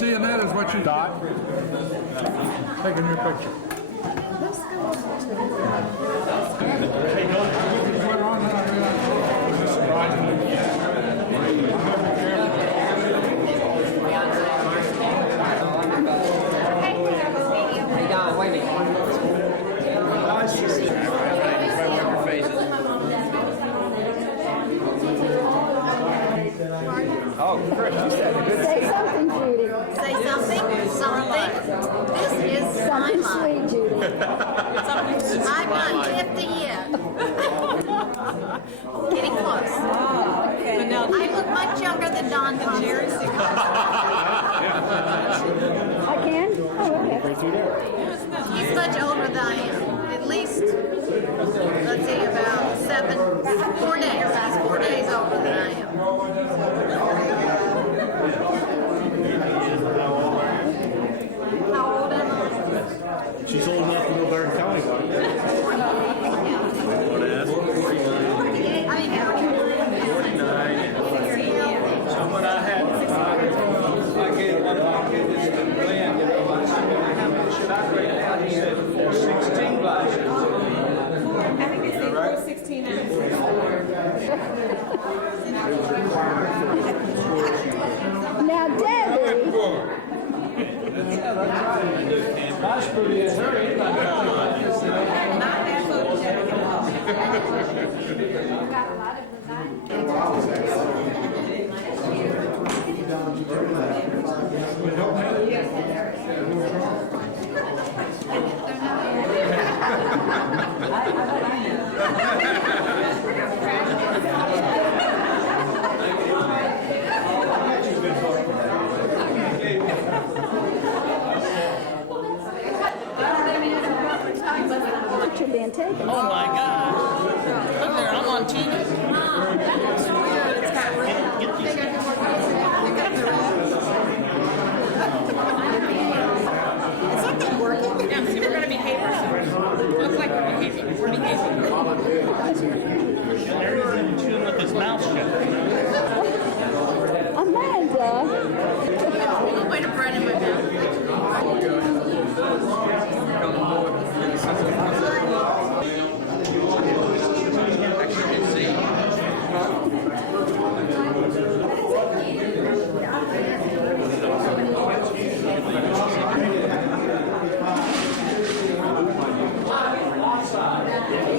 seeing that is what you Dot. taking your picture. Hey, Don, wait a minute. Oh, Chris, you said a good Say something, Judy. Say something. This is Something Sima. sweet, Judy. I'm not 50 yet. Getting close. I look much younger than Don Thompson. I can? Oh, okay. He's much older than I am. At least, let's see, about 4 days. He's 4 days older than I am. How old am I? She's old enough to know Barron County. I mean, 49. When I had, I gave this to Glenn, you know, I said, how many should I break down? He said, 16 glasses. I think it's right? 16 ounces. Now, Debbie, That's pretty as her. picture being taken. Oh my God. Look there, I'm on TV. Is that thing working? Yeah, see, we're going to behave ourselves. Looks like we're behaving. We're behaving. Larry's in tune with his mouth shut. Amanda, We'll wait a bread in my mouth.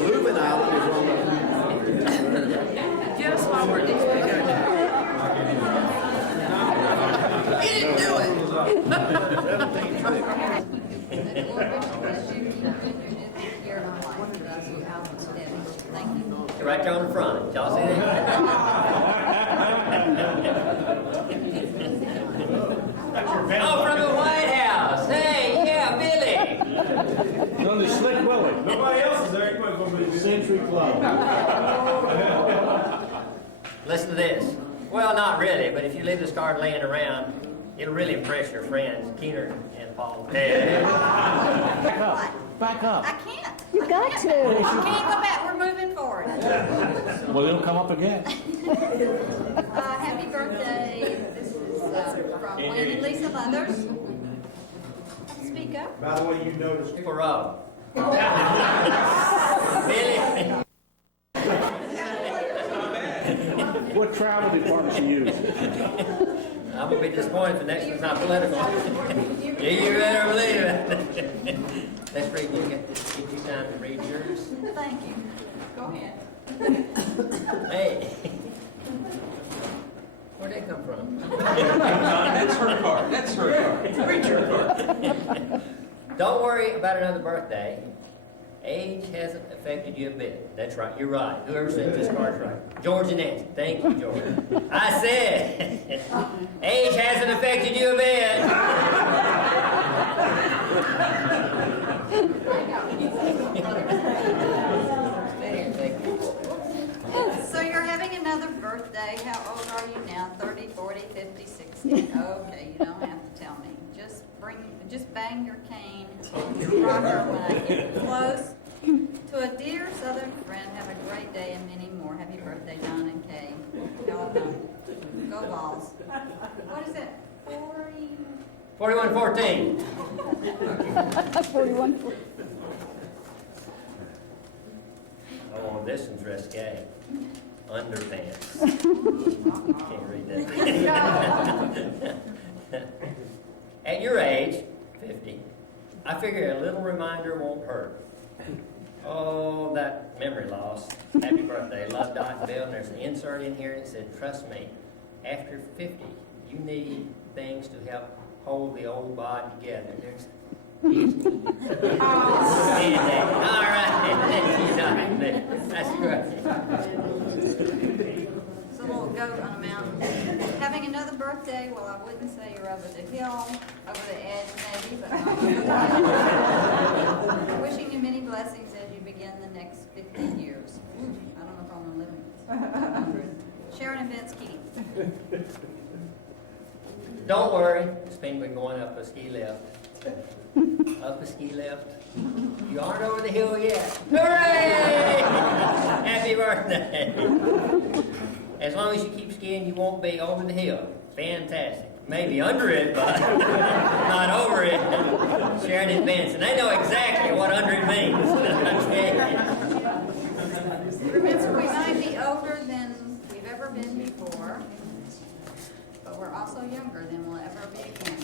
Lubin Island is on Just while we're doing it. You didn't do it. Right there on the front. Y'all see that? Oh, from the White House. Hey, yeah, Billy. On the Slick Willie. Nobody else is there. You're going to be Century Club. Listen to this. Well, not really, but if you leave this card laying around, it'll really impress your friends, Keener and Paul. Hey. Back up. I can't. you got to. I can't go back. We're moving forward. Well, it'll come up again. Happy birthday. This is from Wayne and Lisa Mothers. Speak up. By the way, you noticed. Perot. Billy. What travel department you use? I'm going to be disappointed if the next one's not political. You better believe it. Let's read. You get you time to read yours. Thank you. Go ahead. Hey. Where'd that come from? That's her card. That's her card. Read your card. Don't worry about another birthday. Age hasn't affected you a bit. That's right. You're right. Whoever sent this card's right. George and Nancy. Thank you, George. I said, age hasn't affected you a bit. So you're having another birthday. How old are you now? 30, 40, 50, 60? Okay, you don't have to tell me. Just bang your cane on your rocker when I get close. To a dear Southern friend, have a great day and many more. Happy birthday, Don and Kay. Y'all know. Go Balls. What is it? 40? 4114. 41. Oh, this one's risque. Underpants. Can't read that. At your age, 50, I figure a little reminder won't hurt. Oh, that memory loss. Happy birthday. Love, Dot and Bill. And there's an insert in here that said, trust me, after 50, you need things to help hold the old body together. There's all right. That's great. It's a little goat on a mountain. Having another birthday, well, I wouldn't say you're over the hill, over the edge maybe, but not over the edge. Wishing you many blessings as you begin the next 50 years. I don't know if I'm going to live. Sharon and Vince Keating. Don't worry, this thing been going up a ski lift. Up a ski lift. You aren't over the hill yet. Hooray! Happy birthday. As long as you keep skiing, you won't be over the hill. Fantastic. Maybe under it, but not over it. Sharon and Vince, and they know exactly what under it means. Remember, we might be older than we've ever been before, but we're also younger than we'll ever be again.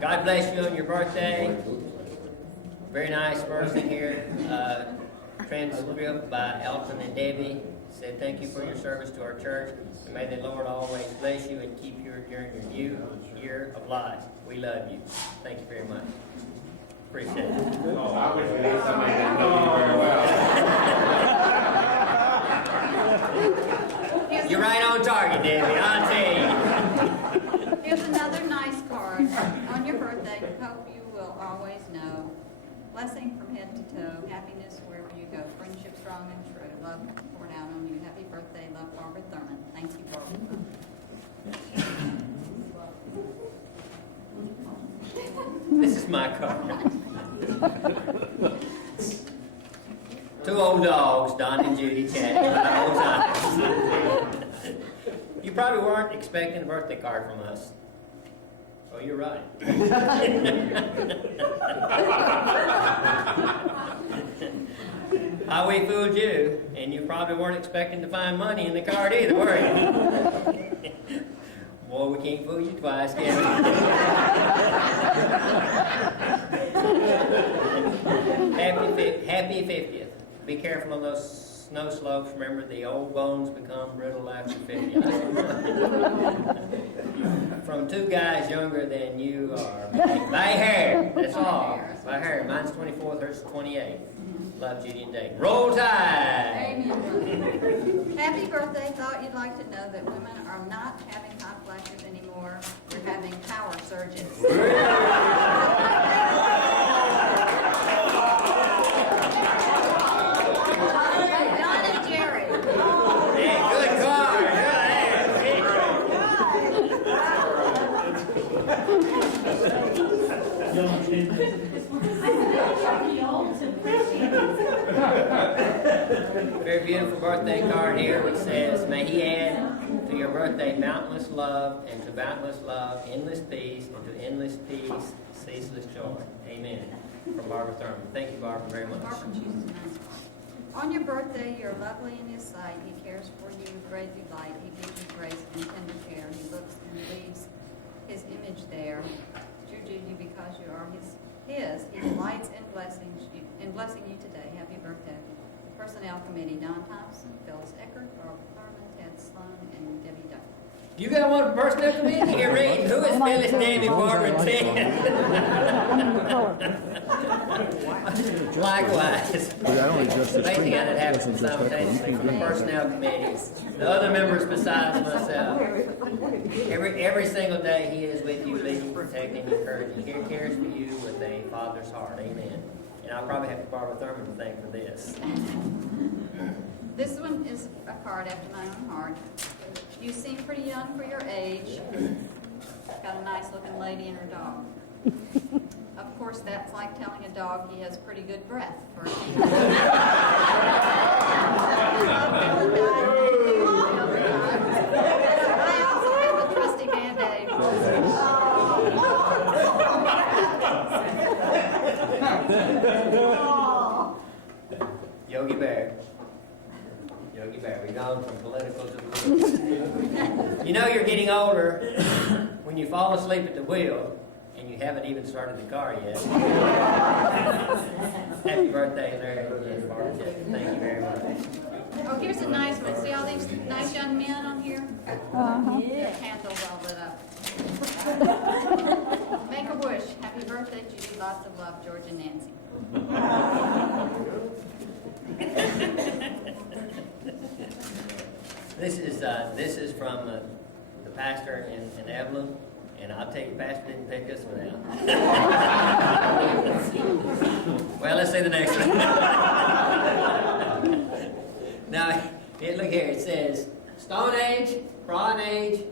God bless you on your birthday. Very nice person here. Transcript by Elton and Debbie. Said thank you for your service to our church. And may the Lord always bless you and keep you during your new year of life. We love you. Thank you very much. Appreciate it. Oh, I wish we had somebody that knows you very well. You're right on target, Debbie. I'll tell you. Here's another nice card on your birthday. Hope you will always know. Blessing from head to toe. Happiness wherever you go. Friendship strong and true. Love poured out on you. Happy birthday. Love, Barbara Thurman. Thank you, Barbara. This is my card. Two old dogs, Don and Judy, chatting about old times. You probably weren't expecting a birthday card from us. Oh, you're right. How we fooled you, and you probably weren't expecting to find money in the card either, were you? Boy, we can't fool you twice, can we? Happy 50th. Be careful on those snow slopes. Remember, the old bones become brittle after 50. From two guys younger than you are. By hair, that's all. By hair. Mine's 24th, hers is 28. Love, Judy and Dave. Roll Tide! Amen. Happy birthday. Thought you'd like to know that women are not having hot flashes anymore. We're having power surges. Don and Jerry. Hey, good card. Very beautiful birthday card here which says, may he add to your birthday boundless love, and to boundless love endless peace, and to endless peace ceaseless joy. Amen. From Barbara Thurman. Thank you, Barbara, very much. Barbara chooses a nice one. On your birthday, you're lovely in his sight. He cares for you, great delight. He gives you grace and tender care. He looks and leaves his image there. Juju you because you are his. He delights in blessing you today. Happy birthday. Personnel Committee, Don Thompson, Phyllis Eckert, Barbara Thurman, Ted Sloan, and Debbie Duck. You got one for personnel committee? Here, read. Who is Phyllis, Debbie, Barbara, and Ted? Likewise. Amazing how that happens simultaneously from the personnel committee. The other members besides myself. Every single day he is with you, leading, protecting, encouraging. He cares for you with a father's heart. Amen. And I'll probably have Barbara Thurman to thank for this. This one is a card after my own heart. You seem pretty young for your age. Got a nice looking lady and her dog. of course, that's like telling a dog he has pretty good breath for a I also have a trusty Band-Aid. Yogi Bear. Yogi Bear, we've gone from political to political. You know you're getting older when you fall asleep at the wheel and you haven't even started the car yet. Happy birthday, Larry. Thank you very much. Oh, here's a nice one. See all these nice young men on here? Uh-huh. Their candles all lit up. Make a wish. Happy birthday, Judy. Lots of love, George and Nancy. This is from the pastor in Evelyn, and I'll tell you, pastor didn't pick this one out. Well, let's say the next one. Now, look here. It says Stone Age, Bronze Age,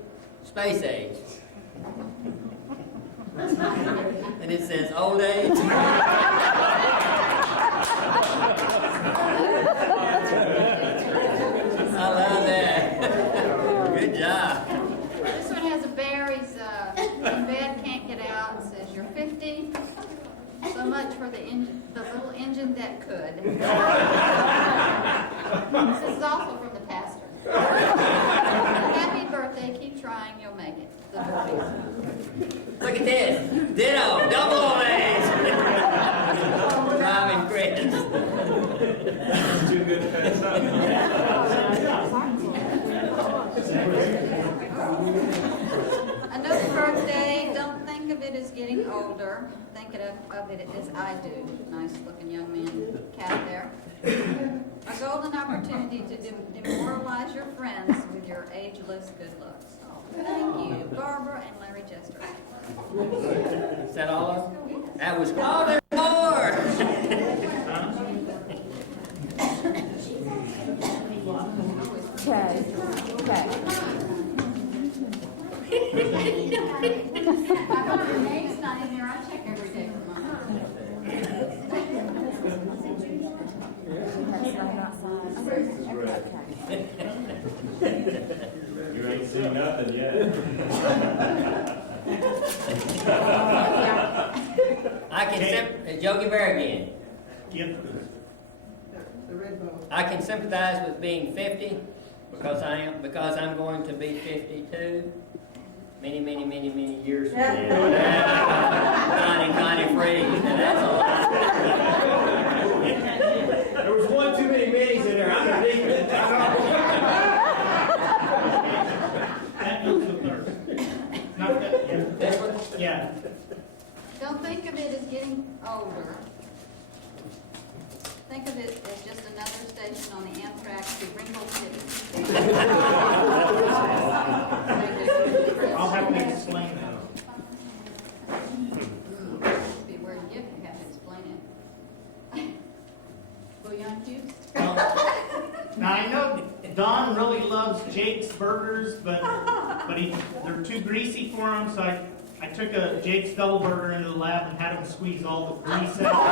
Space Age, and it says Old Age. I love that. Good job. This one has a bear. He's in bed, can't get out. It says, you're 50. So much for the little engine that could. This is also from the pastor. Happy birthday. Keep trying. You'll make it. The Dorbies. Look at this. Ditto. Double old age. Robin Chris. Too good to pass up. Another birthday, don't think of it as getting older. Think of it as I do. Nice looking young man, cat there. A golden opportunity to demoralize your friends with your ageless good looks. Thank you, Barbara and Larry Jester. Is that all? That was. Oh, there's more. Okay. Okay. I hope your name's not in there. I check every day for mine. You ain't seen nothing yet. I can Yogi Bear again. Yep. I can sympathize with being 50 because I'm going to be 52 many years from now. Connie Freeze, and that's a lot. There was one too many minis in there. I'm gonna leave it. That goes with third. Not that, yeah. This one? Yeah. Don't think of it as getting older. Think of it as just another station on the Amtrak to Wrinkle City. I'll have to explain that. Must be a weird gift, you have to explain it. Bouillon cubes? Now, I know Don really loves Jake's burgers, but they're too greasy for him, so I took a Jake's double burger into the lab and had him squeeze all the grease out.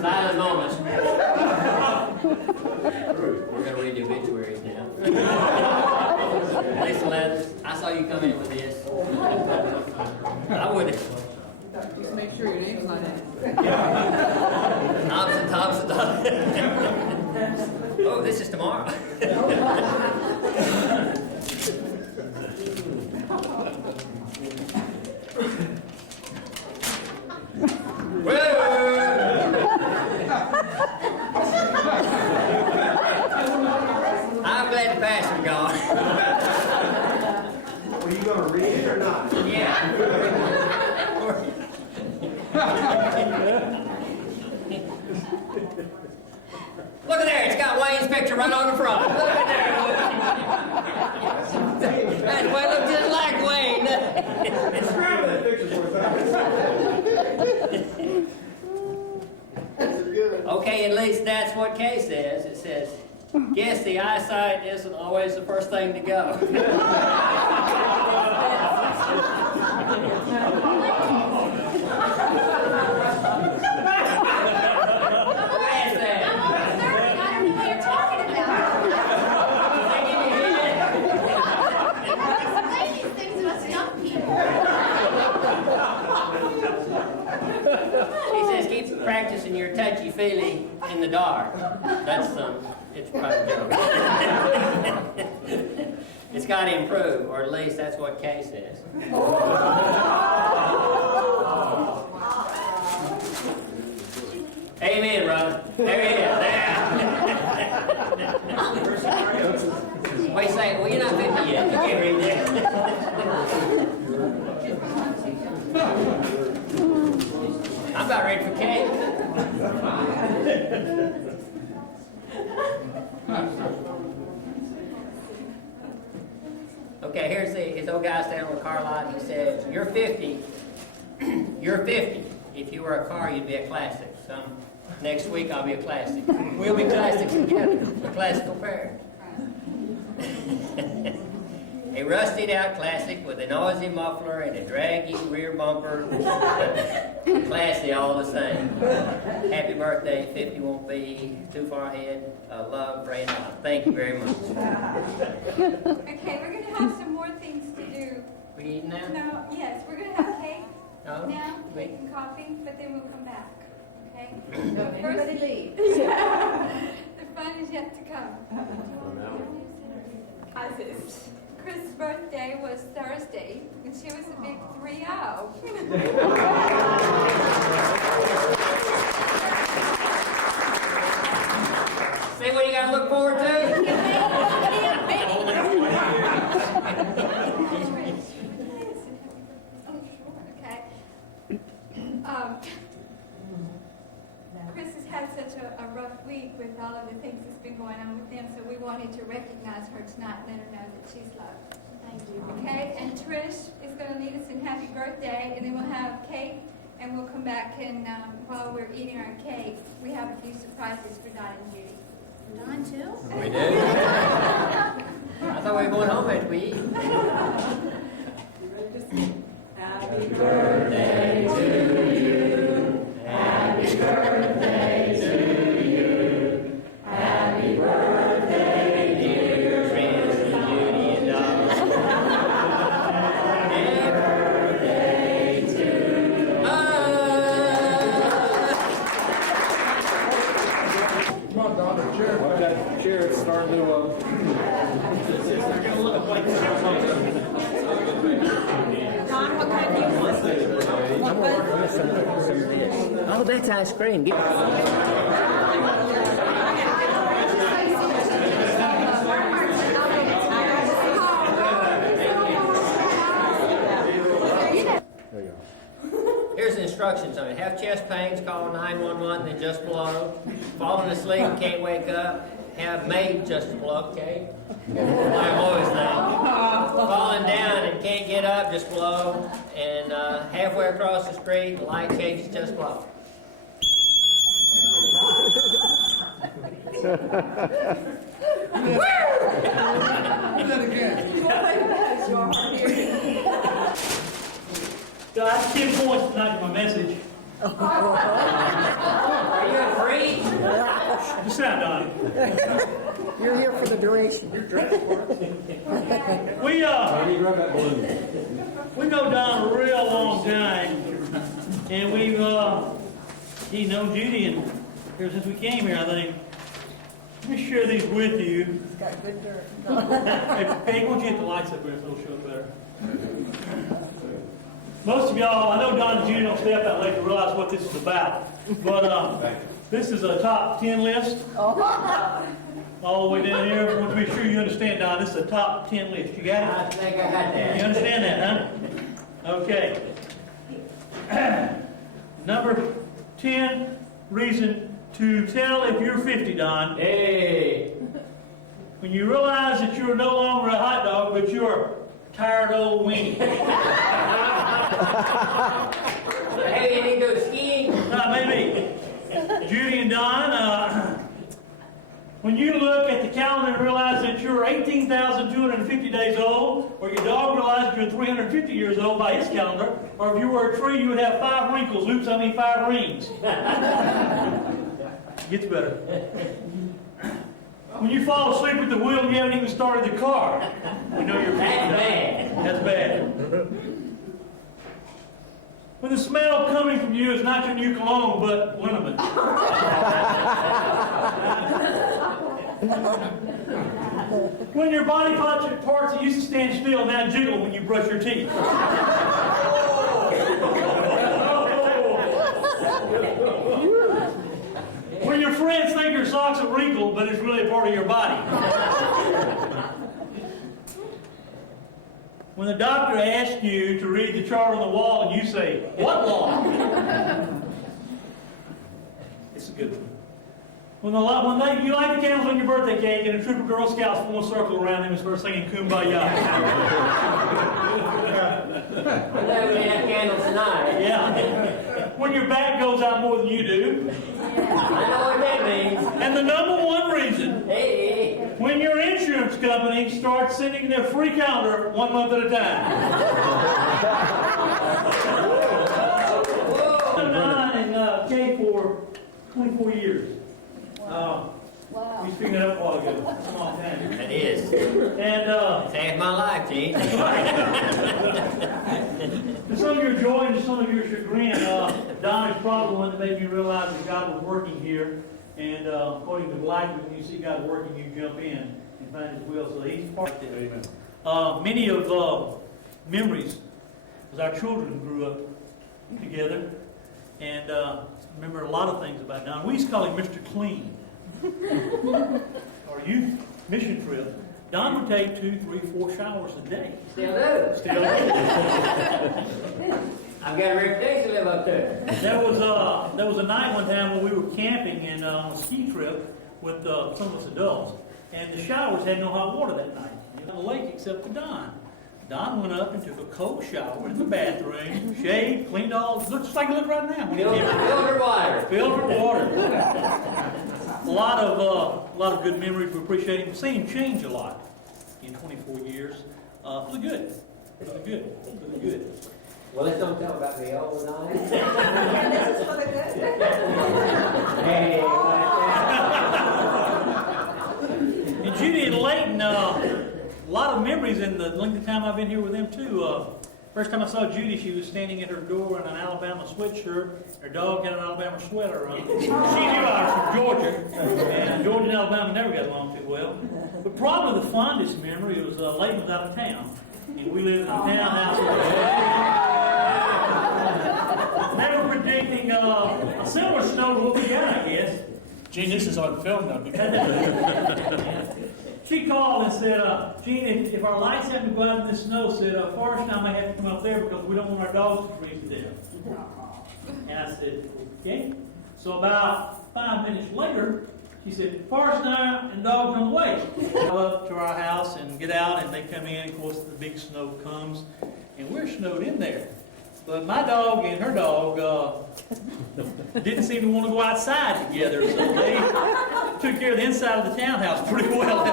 Silent moments. We're going to read the obituaries now. Lisa Leathers, I saw you come in with this. I would have. Just make sure your name's not in it. Thompson. Oh, this is tomorrow. I'm glad the pastor's gone. Are you gonna read it or not? Yeah. Look at there, it's got Wayne's picture right on the front. Look at there. That way looks just like Wayne. Describe that picture for us. Okay, at least that's what Kay says. It says, guess the eyesight isn't always the first thing to go. He says, keep practicing your touchy-feely in the dark. That's it's probably a joke. It's got to improve, or at least that's what Kay says. Amen, brother. There he is. There. Wait a second. Well, you're not 50 yet. You can't read that. I'm about ready for cake. Okay, here's this old guy standing on the car lot. He says, "You're 50. You're 50. If you were a car, you'd be a classic. Next week, I'll be a classic. We'll be classics together. A classical pair." A rusted out classic with a noisy muffler and a draggy rear bumper. Classy all the same. Happy birthday. 50 won't be too far ahead. Love, Ray and I. Thank you very much. Okay, we're gonna have some more things to do. We eating now? No, yes, we're gonna have cake No? now, Wait. cake and coffee, but then we'll come back, okay? Everybody leave. The fun is yet to come. Chris' birthday was Thursday, and she was a big 3-0. See what you got to look forward to? Okay. Chris has had such a rough week with all of the things that's been going on with them, so we wanted to recognize her tonight and let her know that she's loved. Thank you. Okay, and Trish is going to lead us in happy birthday, and then we'll have cake, and we'll come back and while we're eating our cake, we have a few surprises for Don and Judy. Don too? We do. I thought we were going home after we eat. Happy birthday to you. Happy birthday to you. Happy birthday, dear Friends and Judy and Don. Happy birthday to Come on, Don, the chair. That chair is starting to, Don, what kind do you want? Oh, that's ice cream. Here's the instructions on it. Have chest pains, call 911, then just below. Falling asleep, can't wake up. Have maid just below, okay? I'm always saying. Falling down and can't get up, just below. And halfway across the street, the light changes just below. Do that again. That's 10 points tonight for my message. Are you afraid? You sound on it. You're here for the duration. We know Don a real long time, and we've he known Judy and ever since we came here. I think. Let me share these with you. It's got good dirt. Hey, why don't you get the lights up here so it'll show up better? Most of y'all, I know Don and Judy don't stay up that late to realize what this is about, but this is a top 10 list. All the way down here. I want to be sure you understand, Don. This is a top 10 list. You got it? I think I got You that. understand that, huh? Okay. Number 10 reason to tell if you're 50, Don. Hey. When you realize that you're no longer a hot dog, but you're a tired old weenie. Hey, you need to go skiing. Maybe. Judy and Don, when you look at the calendar and realize that you're 18,250 days old, or your dog realizes you're 350 years old by his calendar, or if you were a tree, you would have 5 wrinkles. Oops, I mean 5 rings. Gets better. When you fall asleep at the wheel and you haven't even started the car, you know you're That's bad. That's bad. When the smell coming from you is not your new cologne, but liniment. When your body parts that used to stand still now jiggle when you brush your teeth. When your friends think your socks are wrinkled, but it's really a part of your body. When the doctor asks you to read the chart on the wall and you say, "What law?" It's a good one. When you light the candles on your birthday cake and a troop of Girl Scouts form a circle around them and start singing Kumbaya. I'm glad we have candles tonight. Yeah. When your back goes out more than you do. I know what that means. And the number one reason, Hey. when your insurance company starts sending their free calendar 1 month at a time. I've been in K for 24 years. Wow. He's figuring it out a while ago. It's a long time. That is. And It's half my life, Gene. to some of your joy and to some of your chagrin, Don is probably the one that made me realize that God was working here. And according to Blackwood, when you see God working, you jump in and find His will. So He's part of it. Amen. Many of memories as our children grew up together. And remember a lot of things about Don. We used to call him Mr. Clean. Our youth mission trip, Don would take 2, 3, 4 showers a day. Still do. Still. I've got a reputation to live up to. There was a night one time when we were camping and on a ski trip with some of us adults, and the showers had no hot water that night on the lake except for Don. Don went up and took a cold shower in the bathroom, shaved, cleaned all, looked just like he looked right now when he came out. Filtered water. Filtered water. A lot of good memories. We appreciate him. We've seen him change a lot in 24 years. For the good. For the good. For the good. Well, let's don't tell about the old night. Yeah, this is for the good. Hey, And Judy and Leighton, a lot of memories in the length of time I've been here with them too. First time I saw Judy, she was standing at her door in an Alabama sweatshirt. Her dog had an Alabama sweater on. She knew I was from Georgia, and Georgia and Alabama never got along too well. But probably the fondest memory was Leighton was out of town, and we lived in a townhouse. Never predicting a similar snow to what we got, I guess. Gene, this is on film now. She called and said, Gene, if our lights happen to go out in the snow, said, Forrest and I may have to come up there because we don't want our dogs to freeze to death. And I said, okay. So about 5 minutes later, she said, Forrest and I and dogs on the way. Go up to our house and get out, and they come in. Of course, the big snow comes, and we're snowed in there. But my dog and her dog didn't seem to want to go outside together, so they took care of the inside of the townhouse pretty well.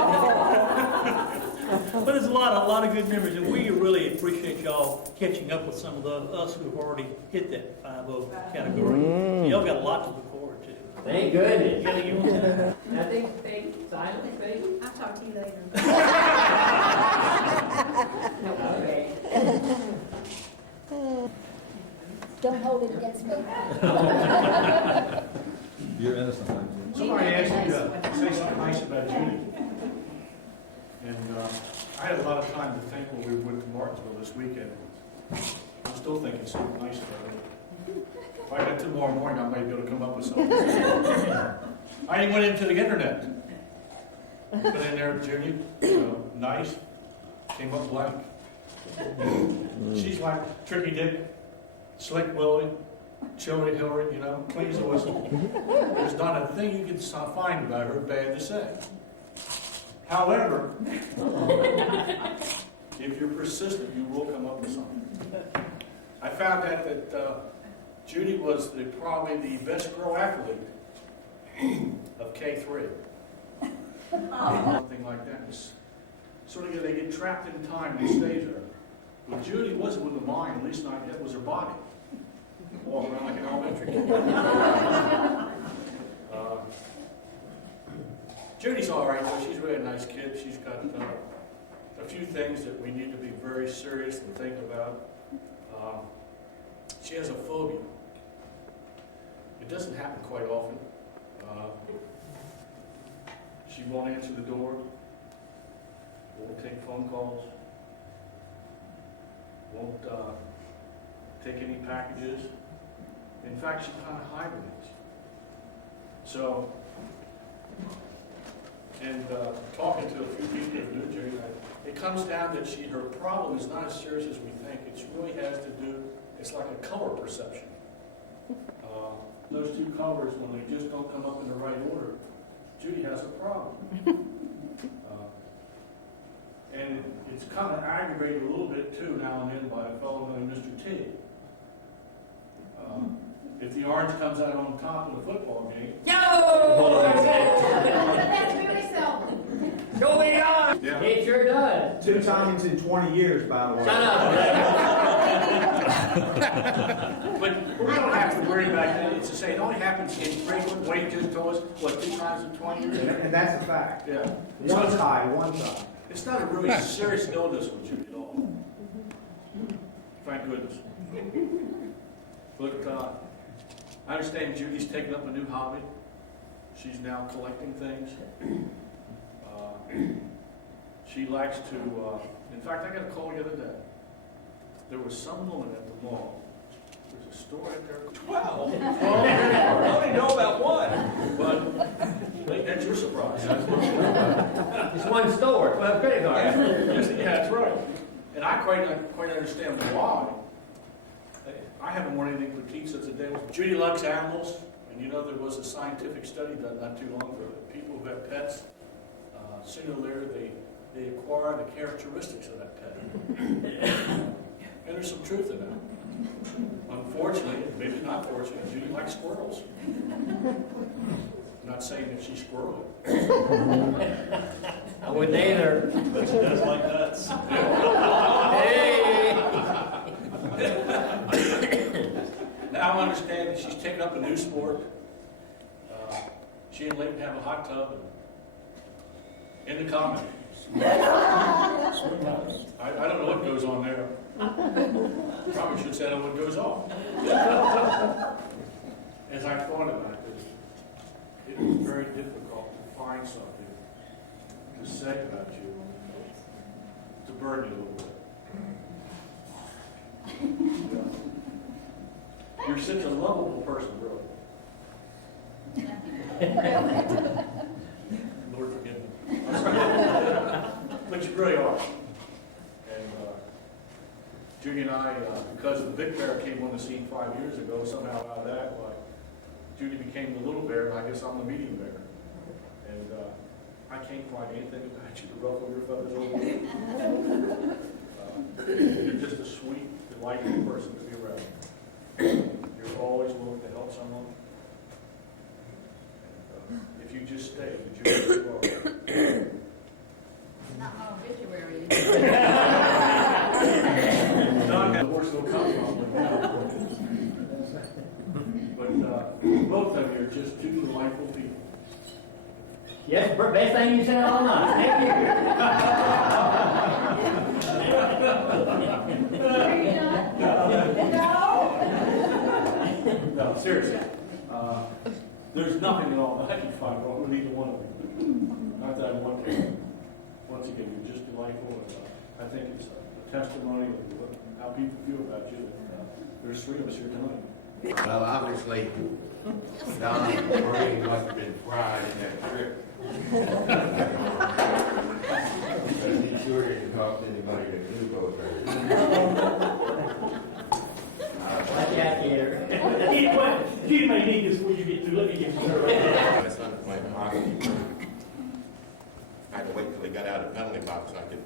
But there's a lot of good memories, and we really appreciate y'all catching up with some of us who've already hit that 5-0 category. Y'all got a lot to look forward to. thank goodness. Kelly, you want to? Nothing. Silence, baby. I'll talk to you later. Okay. Don't hold it against me. You're innocent. Somebody asked you to say something nice about Judy. And I had a lot of time to think when we went to Martinsville this weekend. I'm still thinking something nice about her. If I got tomorrow morning, I might be able to come up with something. I even went into the internet. Put in there, Judy, nice, came up blank. She's like Tricky Dick, Slick Willie, chili Hillary, you know, clean as a whistle. There's not a thing you can find about her bad to say. However, if you're persistent, you will come up with something. I found out that Judy was probably the best girl athlete of K3. Something like that. It's sort of, they get trapped in time and stay there. But Judy wasn't with the mind, at least not yet, was her body. Walk around like an elementary kid. Judy's all right, though. She's really a nice kid. She's got a few things that we need to be very serious and think about. She has a phobia. It doesn't happen quite often. She won't answer the door, won't take phone calls, won't take any packages. In fact, she kind of hibernates. So, and talking to a few people who knew Judy, it comes down that her problem is not as serious as we think. It really has to do, it's like a color perception. Those two colors, when they just don't come up in the right order, Judy has a problem. And it's kind of aggravated a little bit too now and then by a fellow named Mr. T. If the orange comes out on top of the football game. Yo! That's very seldom. Going on! Yeah. It sure does. 2 times in 20 years, by the way. Shut up. But we don't have to worry about that. It's to say it only happens in frequent. Wade just told us, what, 2 times in 20 years? And that's a fact. Yeah. One time. It's not a really serious illness with Judy at all. Thank goodness. But I understand Judy's taken up a new hobby. She's now collecting things. She likes to, in fact, I got a call the other day. There was some woman at the mall. There's a store right there. 12! I only know about one. But that's your surprise. It's one store, 12 credit cards. Yeah, that's right. And I quite understand why. I haven't worn anything petite since the day was. Judy likes animals, and you know there was a scientific study done not too long ago that people who have pets, sooner or later they acquire the characteristics of that pet. And there's some truth in that. Unfortunately, maybe not fortunately, Judy likes squirrels. I'm not saying that she's squirrely. I wouldn't either. But she does like nuts. Hey! Now I understand that she's taken up a new sport. She and Leighton have a hot tub. In the comment. I don't know what goes on there. Probably should say what goes on. As I thought about this, it was very difficult to find something to say about you to burden you a little bit. You're such a lovable person, really. Lord forgive me. But you really are. And Judy and I, because the big bear came on the scene 5 years ago, somehow out of that, Judy became the little bear, and I guess I'm the medium bear. And I can't find anything about you to ruffle your feathers over. You're just a sweet, delightful person to be around. You're always willing to help someone. And, if you just stay, the Judy will grow. Not my obituary. Don had a horse that'll come from, but both of you are just two delightful people. Yes, best thing you said all night. Thank you. No, seriously. There's nothing at all that I can find wrong with either one of you. Not that I want to. Once again, you're just delightful. And, I think it's a testimony of how people feel about you. There's 3 of us here tonight. Well, obviously, Don and Marie must have been fried in that trip. But he sure didn't cost anybody the glucose. Like that, Gator. You may need this when you get through. Let me get you. My son playing hockey. I had to wait till he got out of the penalty box so I could.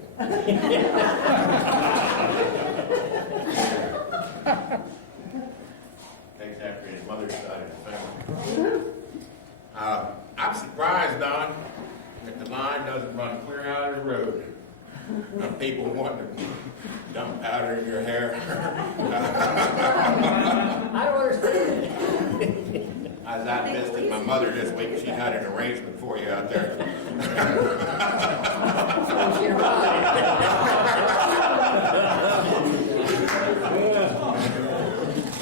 Takes after his mother's side of the family. I'm surprised, Don, that the line doesn't run clear out of the road. People wanting to dump powder in your hair. I don't understand. I was out visiting my mother this week, and she had an arrangement for you out there.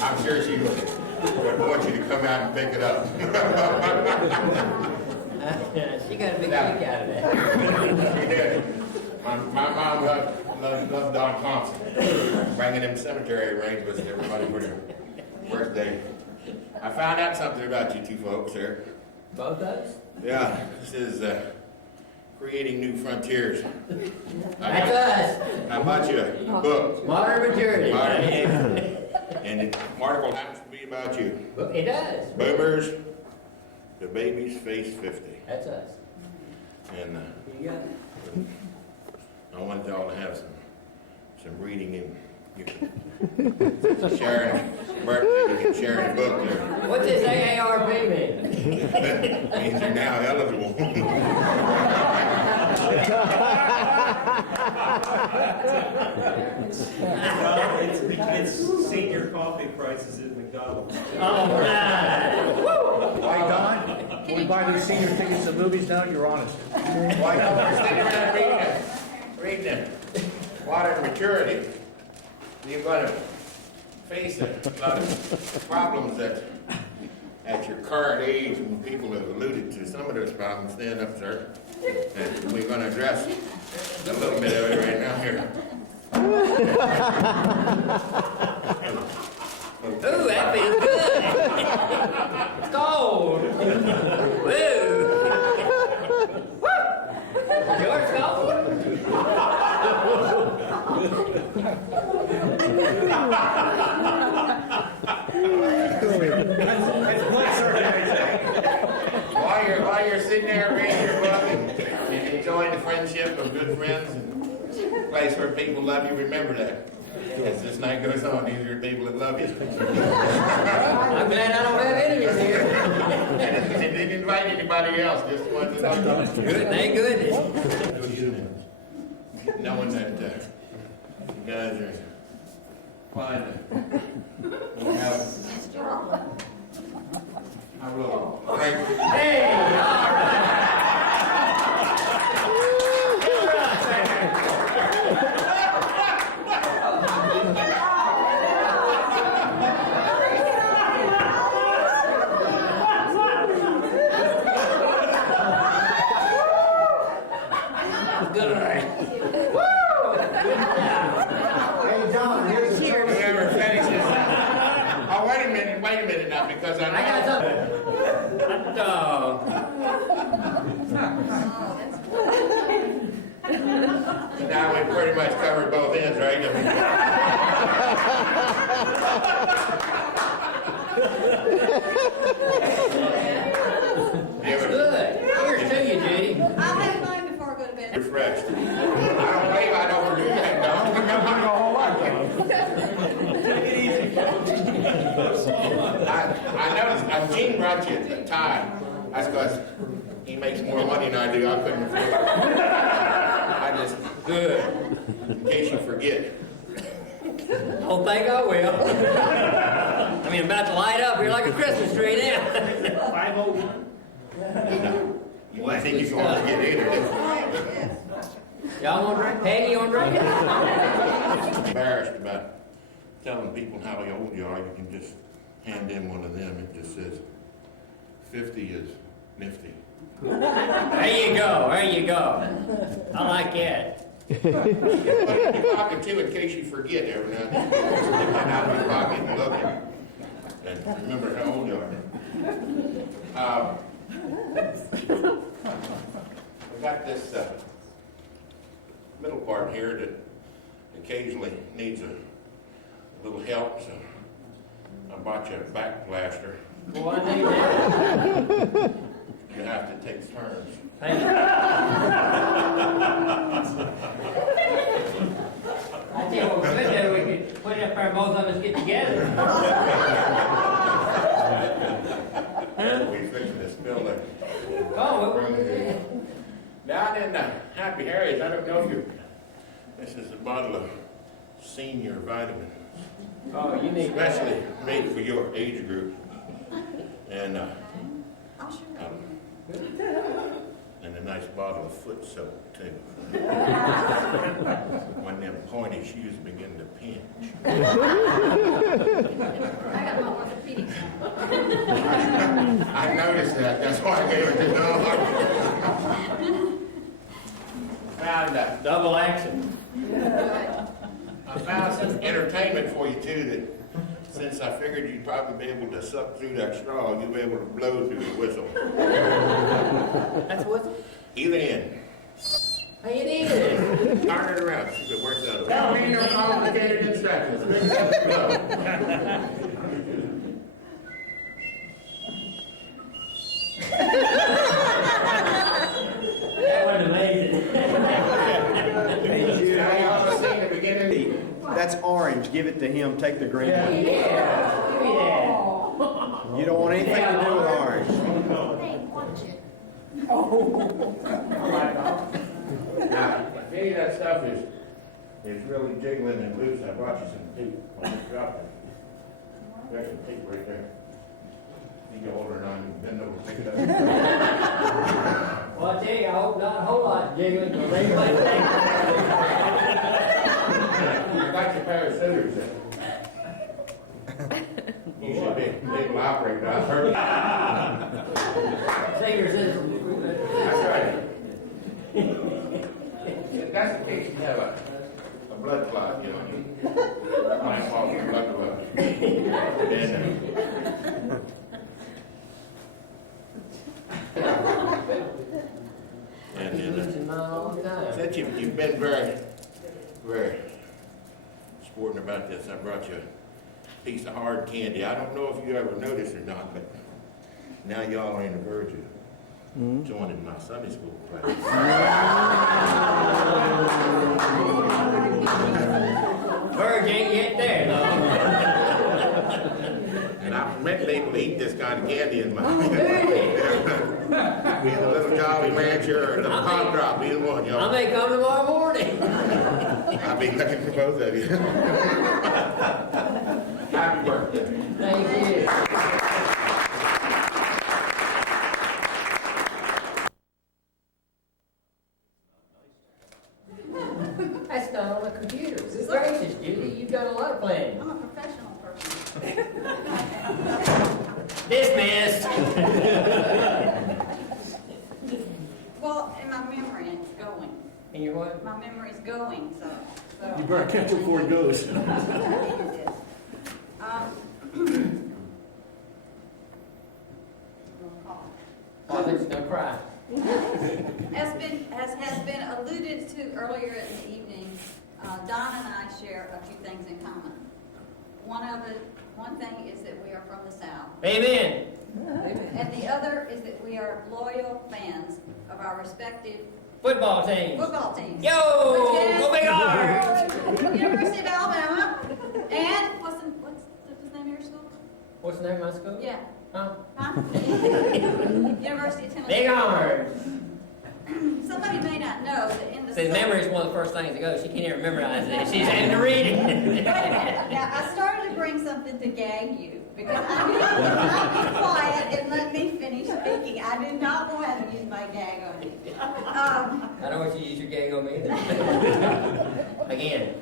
I'm sure she would want you to come out and pick it up. She got a big kick out of that. She did. My mom loved Don Thompson, bringing him cemetery arrangements to everybody for their birthday. I found out something about you two folks here. Both of us? Yeah, this is Creating New Frontiers. That's us. I bought you a book. Modern maturity. And the article happens to be about you. It does. Boomers, the babies face 50. That's us. And You got it. I want y'all to have some reading in sharing birthday, you can share a book there. What's this AARP mean? Means you're now eligible. It's senior coffee prices at McDonald's. All right. Hey, Don, when we buy those senior tickets to movies now, you're honest. Why don't we sit around reading them? Water and maturity. You're going to face a lot of problems at your current age, and people have alluded to some of those problems. Stand up, sir. And we're going to address a little bit of it right now here. Ooh, that feels good. It's cold. Woo. George cold. While you're sitting there reading your book and enjoying the friendship of good friends and a place where people love you, remember that. As this night goes on, these are the people that love you. I'm glad I don't have enemies here. And didn't invite anybody else, just wanted to know. Good, thank goodness. Knowing that you guys are fine. I will. Hey, all right. Good night. Hey, Don, here's the check. Whoever finishes. Oh, wait a minute now, because I I got know. something. Dog. Now we pretty much covered both ends, right? Good. Here's to you, Judy. I'll have mine before I go to bed. Refreshed. I don't believe I'd overdo that, dog. I noticed, Gene brought you a tie. That's because he makes more money than I do. I couldn't afford it. I just, good, in case you forget. Don't think I will. I mean, I'm about to light up here like a Christmas tree now. 501. Well, I think you're going to forget either. Y'all want to drink? Peggy, you want to drink it? Embarrassed about telling people how old you are. You can just hand in one of them. It just says, 50 is nifty. There you go. There you go. I like that. Put it in your pocket too, in case you forget every now and then. And out of your pocket and look and remember how old you are. We got this middle part here that occasionally needs a little help. So I bought you a back blaster. Well, I need that. You have to take turns. Thank you. I tell you what we could do, we could put it up there and both of us get together. We fixing to spill the. Oh, what we do? Down in Happy Harry's, I don't know if you. This is a bottle of senior vitamins, Oh, you need that. especially made for your age group. And I'll show you. and a nice bottle of foot soap too. When them pointy shoes begin to pinch. I got my orthopedics on. I noticed that. That's why I gave it to Dawn. Found Double action. I found some entertainment for you too. That since I figured you'd probably be able to suck through that straw, you'll be able to blow through the whistle. That's what. Either end. Hey, it is. Turn it around. See if it works out. Tell me your complicated instructions. Bring it up and blow. That was amazing. Now you also seen the beginning. That's orange. Give it to him. Take the green. Yeah, give me that. You don't want anything to do with orange. Hey, watch it. Now, if any of that stuff is really jiggling and loose, I brought you some tape. When you drop it, there's some tape right there. You get older now, you bend over, pick it up. Well, I tell you, I hope not a whole lot jiggling, but they might I got your pair of scissors there. You should be able to operate that. I've heard. Singers is. That's right. If that's the case, you have a blood clot, you know. Might fall from blood clot. And Losing mine all the time. since you've been very, very sporting about this, I brought you a piece of hard candy. I don't know if you ever noticed or not, but now y'all are on the verge of joining my Sunday school class. Verge ain't yet there, though. And I permit people to eat this kind of candy in my. Be the little Jolly Rancher or the Pop Drop, either one, I y'all. may come tomorrow morning. I'll be looking for both of you. Happy birthday. Thank you. That's done on the computer. Good gracious, Judy, you've done a lot of planning. I'm a professional person. Dismissed. Well, in my memory, it's going. And your what? My memory's going, so. You better catch it before it goes. It is. Oh, there's no cry. As has been alluded to earlier in the evening, Don and I share a few things in common. One thing is that we are from the South. Amen. And the other is that we are loyal fans of our respective Football teams. football teams. Yo, Which is go Big Orange. University of Alabama. And what's the name of your school? What's the name of my school? Yeah. Huh? Huh? University of Tennessee. Big Orange. Somebody may not know that in the See, memory is one of the first things to go. She can't even memorize it. She's having to read it. Wait a minute. Now, I started to bring something to gag you because I knew I'd be quiet and let me finish speaking. I did not want to use my gag on you. I don't want you to use your gag on me. Again.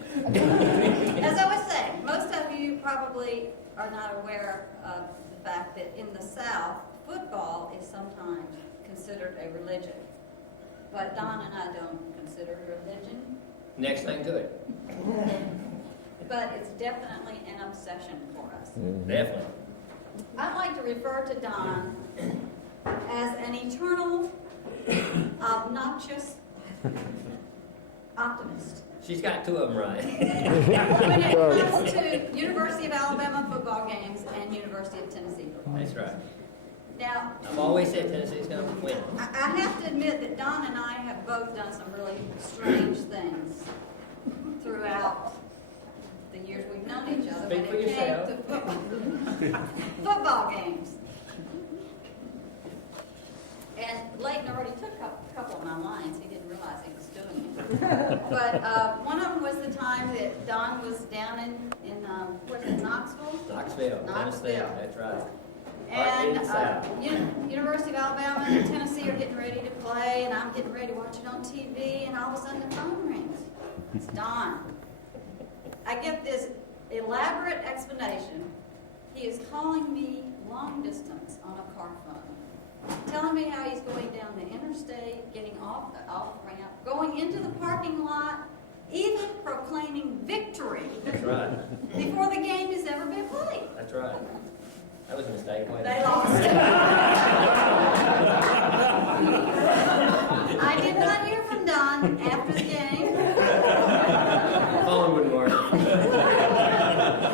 As I was saying, most of you probably are not aware of the fact that in the South, football is sometimes considered a religion. But Don and I don't consider it religion. Next thing to it. But it's definitely an obsession for us. Definitely. I'd like to refer to Don as an eternal, obnoxious optimist. She's got two of them right. When it comes to University of Alabama football games and University of Tennessee football. That's right. Now, I've always said Tennessee's gonna win. I have to admit that Don and I have both done some really strange things throughout the years we've known each other. Speak for when it came yourself. to football games. And Leighton already took a couple of my lines. He didn't realize he was doing it. But one of them was the time that Don was down in what is it, Knoxville? Knoxville, Tennessee, Knoxville. that's right. And Heartbeat South. University of Alabama and Tennessee are getting ready to play, and I'm getting ready to watch it on TV, and all of a sudden the phone rings. It's Don. I get this elaborate explanation. He is calling me long distance on a car phone, telling me how he's going down the interstate, getting off the off-ramp, going into the parking lot, even proclaiming victory That's right. before the game has ever been played. That's right. That was a mistake, wasn't They it? lost. I did not hear from Don after the game. Phone wouldn't work.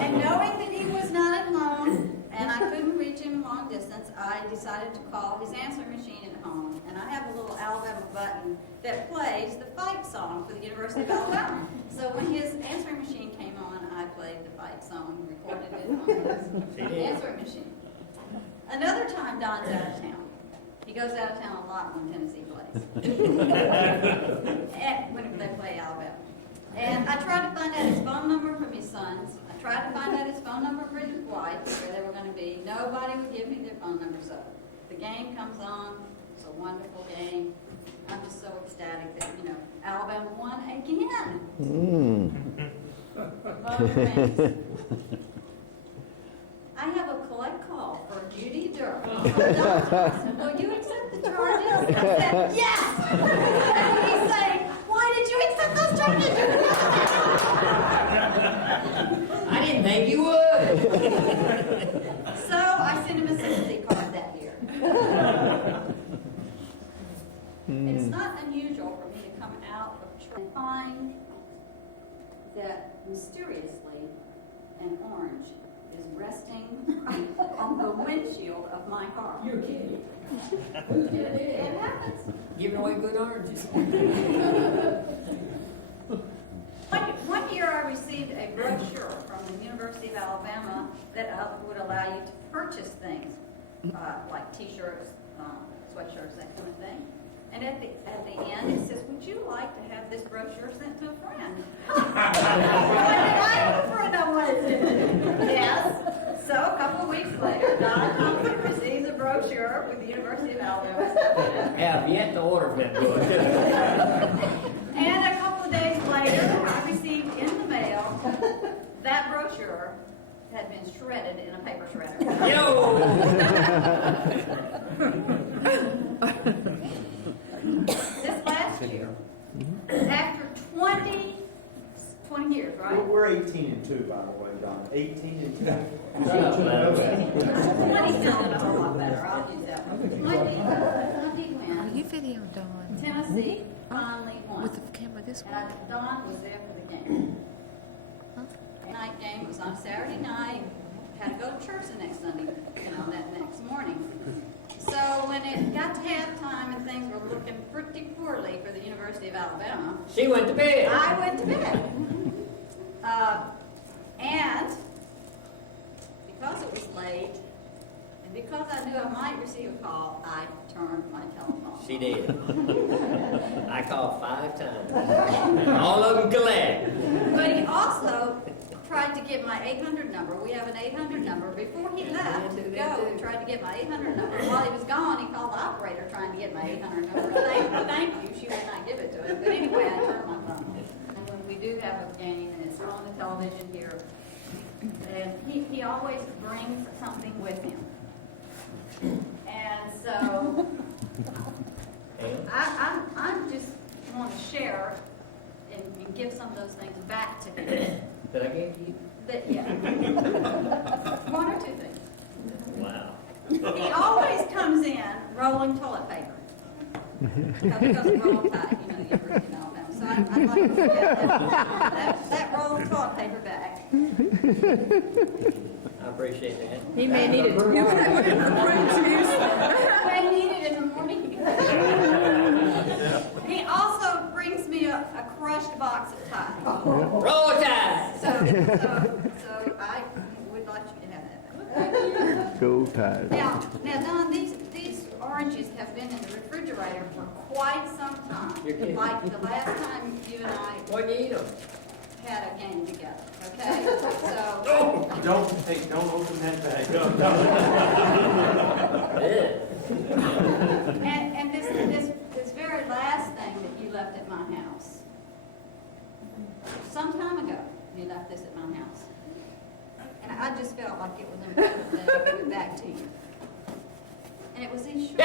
And knowing that he was not at home and I couldn't reach him long distance, I decided to call his answering machine at home. And I have a little Alabama button that plays the fight song for the University of Alabama. So when his answering machine came on, I played the fight song, recorded it on his answering machine. Another time Don's out of town. He goes out of town a lot when Tennessee plays. And when they play Alabama. And I tried to find out his phone number from his sons. I tried to find out his phone number for his wife, where they were going to be. Nobody would give me their phone number. So the game comes on. It's a wonderful game. I'm just so ecstatic that, Alabama won again. Other things. I have a collect call for Judy Durham. Will you accept the charges? I said, yes! And he's saying, why did you accept those charges? I didn't think you would. So I sent him a sympathy card that year. It's not unusual for me to come out of church and find that mysteriously an orange is resting on the windshield of my car. You're kidding. It happens. Giving away good oranges. One year I received a brochure from the University of Alabama that would allow you to purchase things like T-shirts, sweatshirts, that kind of thing. And at the end it says, would you like to have this brochure sent to a friend? What did I have a friend I wanted to? Yes. So a couple of weeks later, Don comes and receives a brochure with the University of Alabama. Have yet to order from that book. And a couple of days later, I received in the mail that brochure had been shredded in a paper shredder. Yo! This last year, after 20 years, right? We're 18 and 2, by the way, Don. 18 and 2. 20 sounded a whole lot better. I'll use that one. 20 when You video, Dawn. Tennessee finally won. With the camera this way. And Don was there for the game. The night game was on Saturday night. Had to go to church the next Sunday, that next morning. So when it got to halftime and things were looking pretty poorly for the University of Alabama, She went to bed. I went to bed. And because it was late, and because I knew I might receive a call, I turned my telephone off. She did. I called 5 times. All of them collect. But he also tried to get my 800 number. We have an 800 number. Before he left to go, he tried to get my 800 number. While he was gone, he called the operator trying to get my 800 number. Thank you. She would not give it to him. But anyway, I turned my phone off. And when we do have a game, and it's on the television here, and he always brings something with him. And so I'm just want to share and give some of those things back to him. That I gave you? Yeah. One or two things. Wow. He always comes in rolling toilet paper. Because of Roll Tide, the University of Alabama. So I'd like to get that roll of toilet paper back. I appreciate that. He may need it. I need it in the morning. He also brings me a crushed box of ties. Roll Tide! So I would like you to have that. Go Tide. Now, Don, these oranges have been in the refrigerator for quite some time. You're kidding. Like the last time you and I When you eat them? had a game together, okay? So, Don't open that bag. and this very last thing that you left at my house, some time ago, you left this at my house. And I just felt like it was important that I give it back to you. And it was these shorts.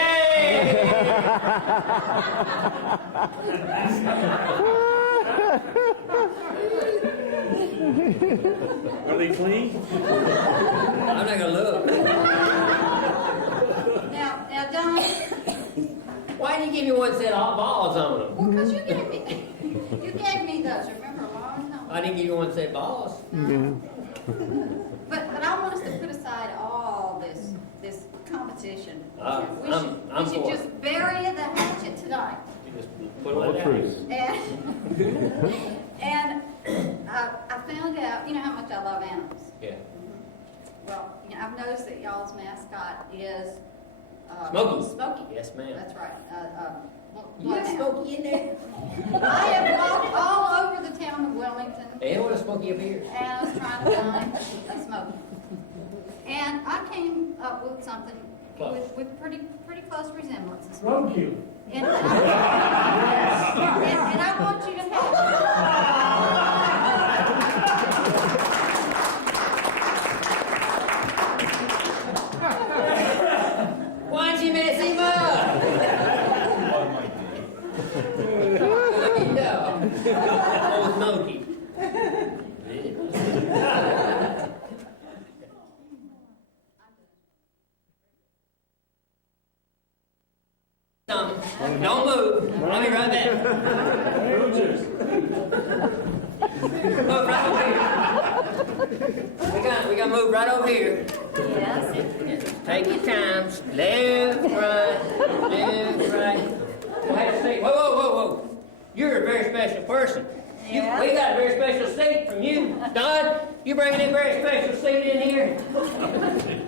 Are they clean? I'm not gonna look. Now, Don, Why didn't you give me one set of balls on them? well, because you gave me those, remember, a long time I didn't give you one set of balls. But I want us to put aside all this competition. We I'm should for just bury the hatchet tonight. You just put them down. And I found out, you know how much I love animals. Yeah. Well, you know, I've noticed that y'all's mascot is Smokey. Smokey. Yes, ma'am. That's right. You got Smokey in there? I have walked all over the town of Wilmington. They want a Smokey up here. And I was trying to find a Smokey. And I came up with something with pretty close resemblances. Roadkill. And I want you to have Why don't you mess him up? Old Smokey. Don't move. I'll be right back. Move right over here. We gotta move right over here. yes. Take your time. Left, right. Go ahead and see. Whoa. You're a very special person. Yeah. We got a very special seat from you. Don, you bringing in a very special seat in here?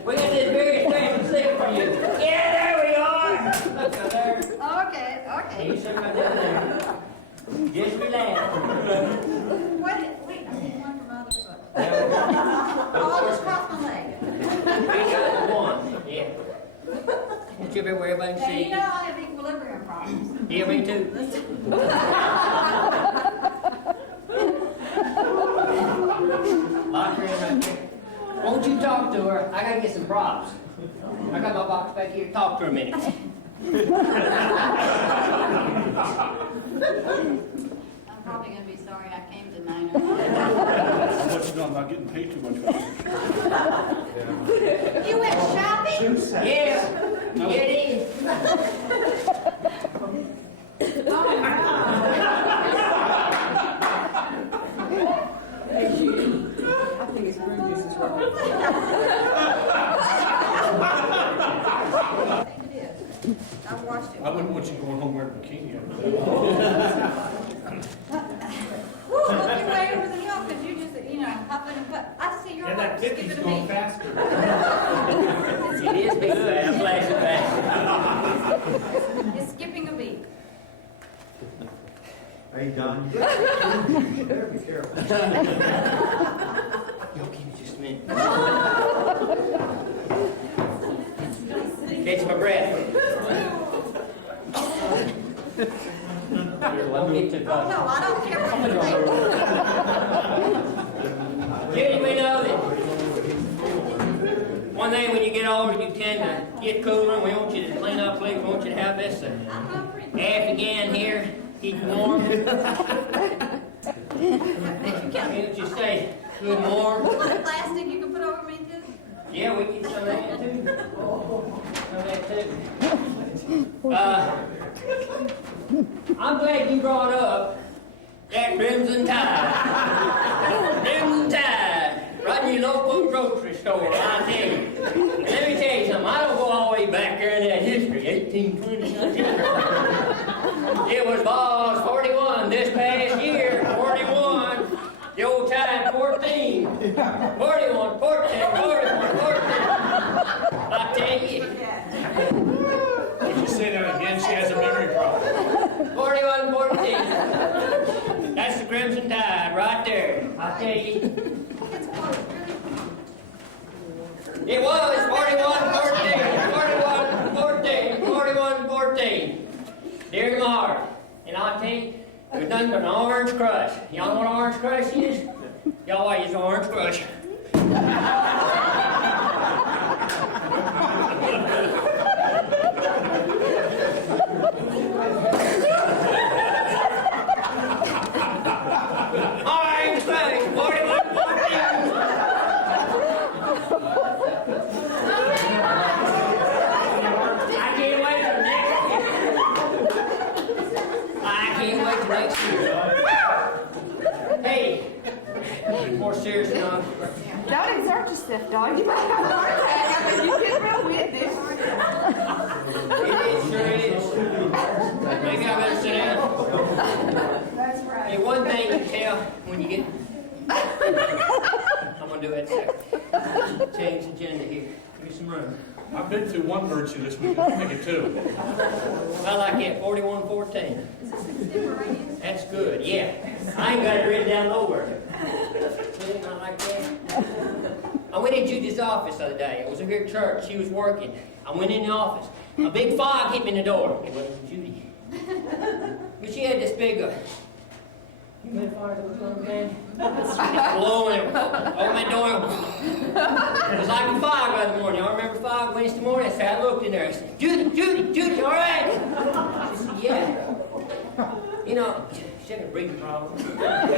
We got this very special seat for you. Yeah, there we are. Look out there. Okay. You sit right down there. Just relax. Wait, I need one from my other foot. I'll just cross my leg. We got one. Yeah. Don't you ever worry about Now, seat. you know I have equilibrium problems. Yeah, me too. Lock her in right there. Won't you talk to her? I gotta get some props. I got my box back here. Talk to her a minute. I'm probably gonna be sorry I came tonight. But you know, I'm not getting paid too much for this. You went shopping? Yeah. Get in. Oh, wow. I think it's room use as well. I think it is. I've watched it. I wouldn't want you going home wearing a bikini. Woo, look your way over the hill, because you just, hopping and put. I see your And heart that skipping 50's a going beat. faster. It is big fast, flashing back. It's skipping a beat. Hey, Don, you better be careful. You'll give me just a minute. Catch my breath. Don't get too Oh, close. no, I don't care what you think. Judy, we know that one thing when you get older, you tend to get cooler, and we want you to clean up, please. We want you to have this Afghan here, keep you warm. Can't you stay good and warm? A little plastic you can put over me, too? Yeah, we get some of that too. Some of that too. I'm glad you brought up That Crimson Tide. Crimson Tide. Right in your local grocery store, I tell you. And let me tell you something, I don't go all the way back there in that history, 1820 something. It was Boss 41 this past year, 41. The old Tide 14. 41, 14, 41, 14. I tell you. If you say that again, she has a memory problem. 41, 14. That's the Crimson Tide right there. I tell you. It was 41, 14, 41, 14, 41, 14. Dear to my heart. And I'll tell you, there's nothing but an orange crush. Y'all know what an orange crush is? Y'all use an orange crush. Orange crush, 41, 14. Next year. Hey, more serious now. Don't exert yourself, dog. You might have a heart attack. I mean, you get real with this. It sure is. Maybe I better sit down. That's right. Hey, one thing you can tell when you get... I'm going to do it second. Change the agenda here. Give me some room. I've been through one virtue this week, I'll make it two. I like it, 41-14. That's good, yeah. I ain't got it written down nowhere. Not like that. I went in Judy's office the other day. I was here at church. She was working. I went in the office. A big fog hit me in the door. It wasn't Judy. But she had this big... You made fire that was on, man? Blowing it. Open my door. It was like a fog by the morning. Y'all remember fog Wednesday morning? So I looked in there. I said, Judy, all right? She said, yeah. You know, she had a breathing problem. She's got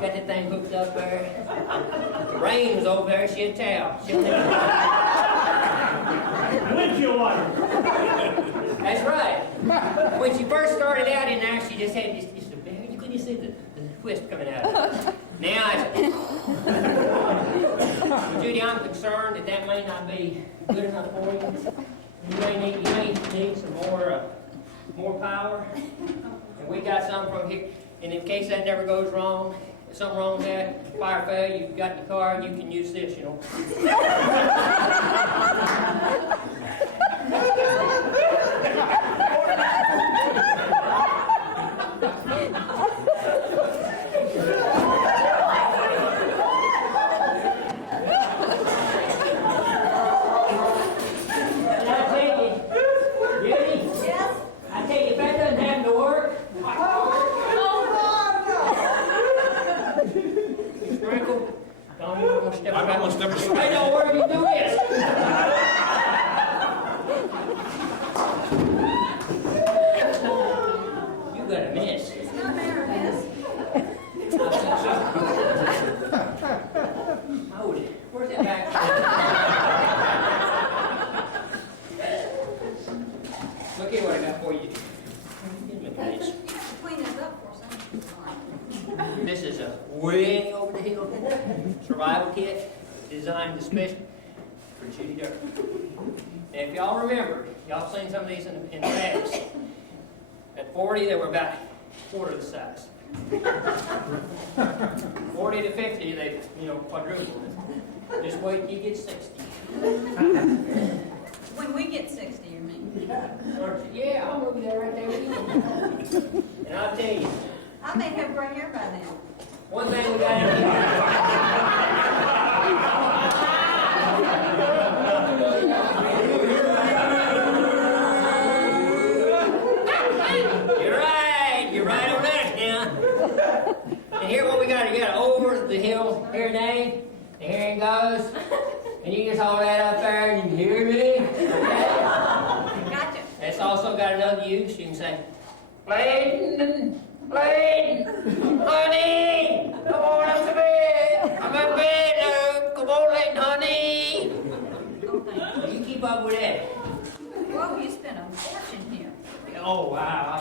that thing hooked up there. The rain was over there. She had a towel. She had Windshield water. That's right. When she first started out in there, she just had this you couldn't see the wisp coming out of it. Now well, Judy, I'm concerned that may not be good enough for you. You may need some more power. And we got some from here. And in case that never goes wrong, if something wrong with that, fire failure, you've got your car, you can use this, you know. I'm almost never seen I know where you do this. You got a miss. It's not there, miss. Hold it. Where's that back? Look here what I got for you. Look at this. Clean it up for some. This is a way over the hill survival kit designed especially for Judy Durr. And if y'all remember, y'all seen some of these in the past. At 40, they were about a quarter the size. 40 to 50, they quadrupled. Just wait till you get 60. When we get 60, you mean? Yeah, I'm gonna be there right there with you. And I'll tell you. I may have gray hair by then. One thing we got to do. You're right on that now. And here what we got over the hill here today. And here it goes. And you just hold that up there and you hear me. Okay? Gotcha. It's also got another use. You can say, Bladen, honey, come on up to bed. I'm in bed now. Come on, Bladen, honey. You keep up with that. Whoa, you spent a fortune here. Oh, wow.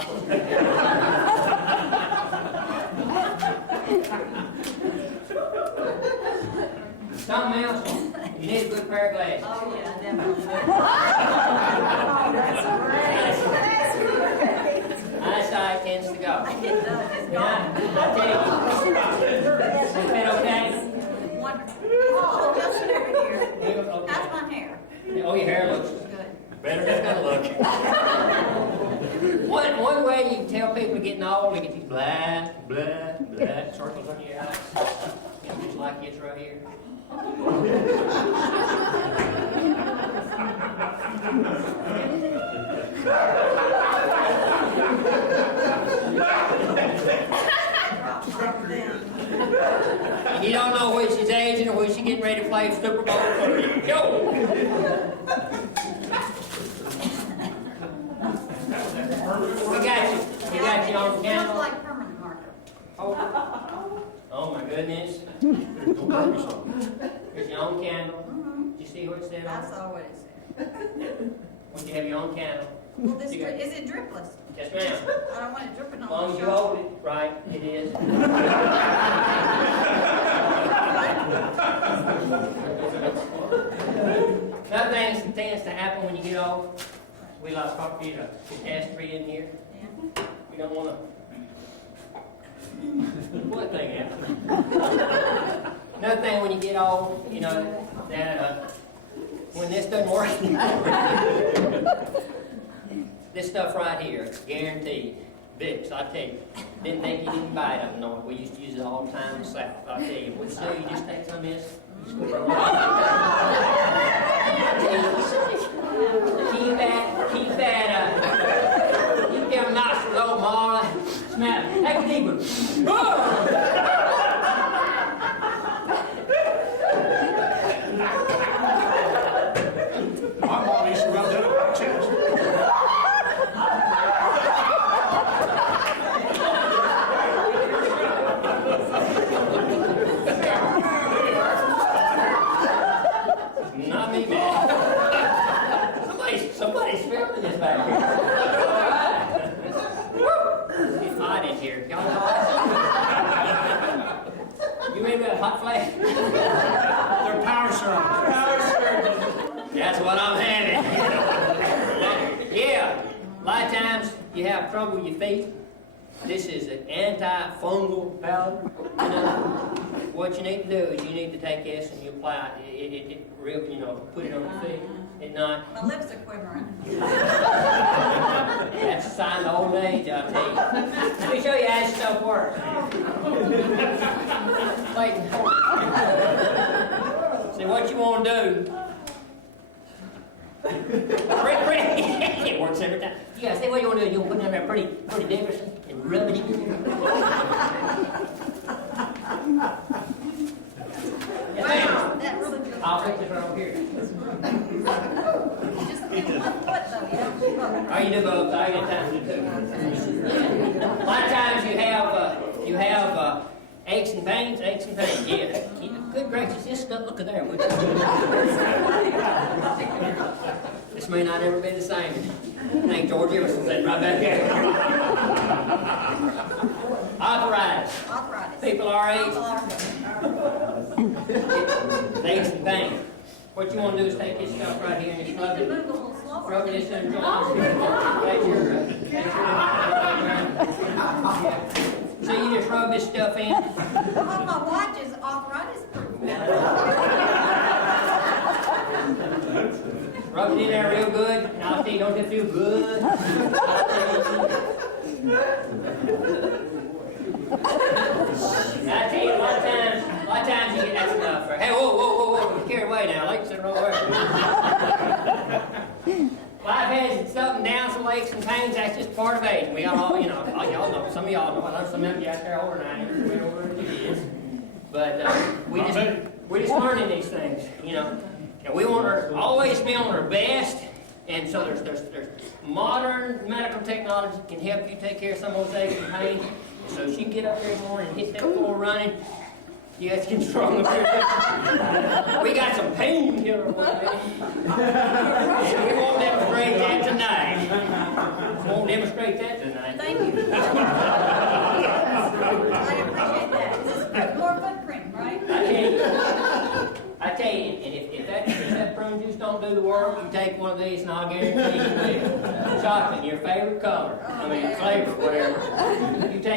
Something else, you need a good pair of glasses. Oh, yeah, definitely. Eyesight tends to go. It does, it's Yeah, gone. I tell you. Is that okay? Wonderful. Oh, Justin over here. How's my hair? Oh, your hair looks Good. better than it's gonna look. One way you can tell people are getting old, you get these black circles on your eyes. Just like this right here. And you don't know when she's aging or when she's getting ready to play Super Bowl 30. Yo! We got you. We got you on It smells candle. like permanent marker. Oh my goodness. Here's your own candle. Did you see what it said I on it? saw what it said. When you have your own candle. Well, this, You got- is it dripless? Yes, ma'am. I don't want it dripping As on long my as you shirt. hold it right, it is. Another thing that tends to happen when you get old, we like probably a catastrophe in here. Yeah. We don't want to. What thing happened? Another thing when you get old, you know, that when this doesn't work, this stuff right here, guaranteed. Vicks, I tell you, didn't think you didn't buy it up north. We used to use it all the time in the South. I tell you, what you do, you just take some of this, you scoop it on. Keep that, you give a nice little Marley, smell it. Take a deep one. My mom used to rub that on my chest. Not me, man. Somebody's filming this back here. All right. Woo! It's hot in here. Y'all hot? You ready for a hot flash? They're power servers. That's what I'm having. Yeah. A lot of times you have trouble with your feet. This is an anti-fungal powder. You know, what you need to do is you need to take this and you apply it real, you know, put it on your feet. At night. My lips are quivering. That's a sign of old age, I'll tell you. Let me show you how this stuff works. Like, see what you want to do. It works every time. You gotta see what you want to do. You want to put it on there pretty Dickerson and rub it in. Wow, that really feels I'll great. fix it right over here. You just do one foot though, you don't do both. Oh, you do both. I got time to do two. A lot of times you have aches and pains. Yeah. Good gracious, this stuff. Look at there. This may not ever be the same. I think George Emerson said right back here. Arthritis. Arthritis. People our age, People are- aches and pains. What you want to do is take this stuff right here and You just need rub to it. move a little slower. Rub this in the So you just rub this stuff in. Oh, my watch is arthritis proof. Rub it in there real good. And I'll tell you, don't it feel good? I tell you, a lot of times you get that stuff. Hey, whoa, you're carried away now. Like sitting over there. Life has its up and downs, some aches and pains. That's just part of age. We all, you know, y'all know. Some of y'all know. I know some of you out there older than I am. Way older than you is. But we're just learning these things, you know. And we want to always be on our best. And so there's modern medical technology that can help you take care of some of those aches and pains. So if you get up there in the morning and hit that floor running, you guys get strong up there. We got some painkiller one day. And we won't demonstrate that tonight. Won't demonstrate that tonight. Thank you. I appreciate that. This is more foot cream, right? I work, you take one of these and I'll guarantee you will. Chocolate, your favorite color, I mean flavor, whatever. You take